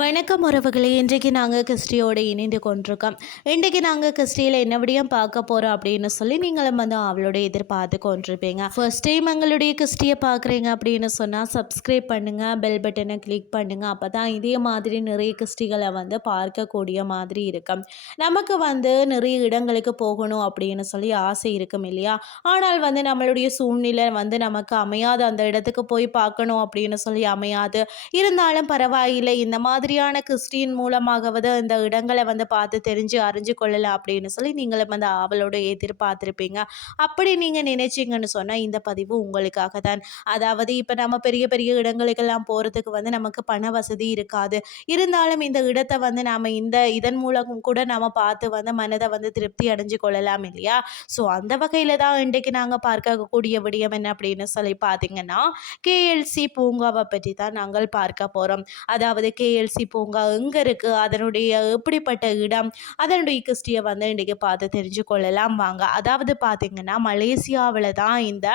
வணக்கம் உறவுகளே. இன்றைக்கு நாங்கள் கிறிஸ்டியோடு இணைந்து கொண்டிருக்கோம். இன்றைக்கு நாங்கள் கிறிஸ்டியில் என்ன விடியும் பார்க்க போகிறோம் அப்படின்னு சொல்லி நீங்களும் வந்து அவளோட எதிர்பார்த்து கொண்டிருப்பீங்க. ஃபர்ஸ்ட் டைம் எங்களுடைய கிறிஸ்டியை பார்க்குறீங்க அப்படின்னு சொன்னால் சப்ஸ்கிரைப் பண்ணுங்கள் பெல் பட்டனை கிளிக் பண்ணுங்கள் அப்போ தான் இதே மாதிரி நிறைய கிறிஸ்டிகளை வந்து பார்க்கக்கூடிய மாதிரி இருக்கும். நமக்கு வந்து நிறைய இடங்களுக்கு போகணும் அப்படின்னு சொல்லி ஆசை இருக்கும் இல்லையா? ஆனால் வந்து நம்மளுடைய சூழ்நிலை வந்து நமக்கு அமையாது அந்த இடத்துக்கு போய் பார்க்கணும் அப்படின்னு சொல்லி அமையாது. இருந்தாலும் பரவாயில்லை இந்த மாதிரி மாதிரியான கிறிஸ்டின் மூலமாகவது இந்த இடங்களை வந்து பார்த்து தெரிஞ்சு அறிஞ்சு கொள்ளலாம் அப்படின்னு சொல்லி நீங்களும் வந்து ஆவலோடு எதிர்பார்த்துருப்பீங்க. அப்படி நீங்கள் நினைச்சிங்கன்னு சொன்னால் இந்த பதிவு உங்களுக்காக தான். அதாவது இப்போ நம்ம பெரிய பெரிய இடங்களுக்கெல்லாம் போகிறதுக்கு வந்து நமக்கு பண வசதி இருக்காது. இருந்தாலும் இந்த இடத்தை வந்து நாம் இந்த இதன் மூலம் கூட நாம் பார்த்து வந்து மனதை வந்து திருப்தி அடைஞ்சு கொள்ளலாம் இல்லையா? ஸோ அந்த வகையில் தான் இன்றைக்கு நாங்கள் பார்க்கக்கூடிய விடயம் என்ன அப்படின்னு சொல்லி பார்த்தீங்கன்னா கேஎல்சி பூங்காவை பற்றி தான் நாங்கள் பார்க்க போகிறோம் அதாவது கேஎல்சி பூங்கா எங்கே இருக்குது அதனுடைய எப்படிப்பட்ட இடம்? அதனுடைய கிறிஸ்டியை வந்து இன்றைக்கி பார்த்து தெரிஞ்சு கொள்ளலாம் வாங்க. அதாவது பார்த்திங்கன்னா மலேசியாவில் தான் இந்த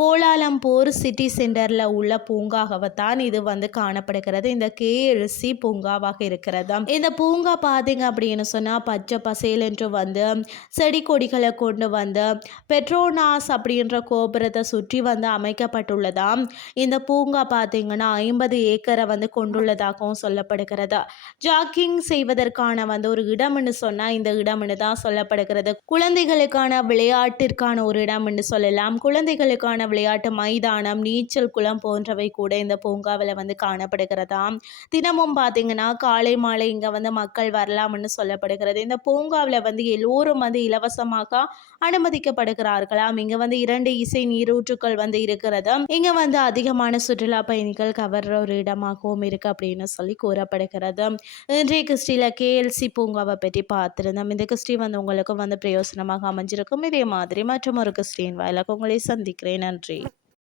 கோலாலம்பூர் சிட்டி சென்டரில் உள்ள பூங்காகத்தான் இது வந்து காணப்படுகிறது. இந்த கேஎல்சி பூங்காவாக இருக்கிறது. இந்த பூங்கா பார்த்தீங்க அப்படின்னு சொன்னால் பச்சை பசேல் என்று வந்து செடி கொடிகளை கொண்டு வந்து பெட்ரோனாஸ் அப்படின்ற கோபுரத்தை சுற்றி வந்து அமைக்கப்பட்டுள்ளதாம் இந்த பூங்கா பார்த்தீங்கன்னா ஐம்பது ஏக்கரை வந்து கொண்டுள்ளதாகவும் சொல்லப்படுகிறது. ஜாக்கிங் செய்வதற்கான வந்து ஒரு இடம்னு சொன்னால் இந்த இடம்னு தான் சொல்லப்படுகிறது. குழந்தைகளுக்கான விளையாட்டிற்கான ஒரு இடம்னு சொல்லலாம். குழந்தைகளுக்கான விளையாட்டு மைதானம் நீச்சல் குளம் போன்றவை கூட இந்த பூங்காவில் வந்து காணப்படுகிறதாம் தினமும் பார்த்தீங்கன்னா காலை மாலை இங்கே வந்து மக்கள் வரலாம்னு சொல்லப்படுகிறது. இந்த பூங்காவில் வந்து எல்லோரும் வந்து இலவசமாக அனுமதிக்கப்படுகிறார்களாம் இங்கே வந்து இரண்டு இசை நீரூற்றுக்கள் வந்து இருக்கிறது. இங்கே வந்து அதிகமான சுற்றுலா பயணிகள் கவர்ற ஒரு இடமாகவும் இருக்கு அப்படின்னு சொல்லி கூறப்படுகிறது. இன்றைய கிறிஸ்டியில் கேஎல்சி பூங்காவை பற்றி பார்த்துருந்தோம். இந்த கிறிஸ்டி வந்து உங்களுக்கும் வந்து பிரயோசனமாக அமைஞ்சிருக்கும். இதே மாதிரி மற்றும் ஒரு கிறிஸ்டின் வாயிலாக உங்களை சந்திக்கிறேன். country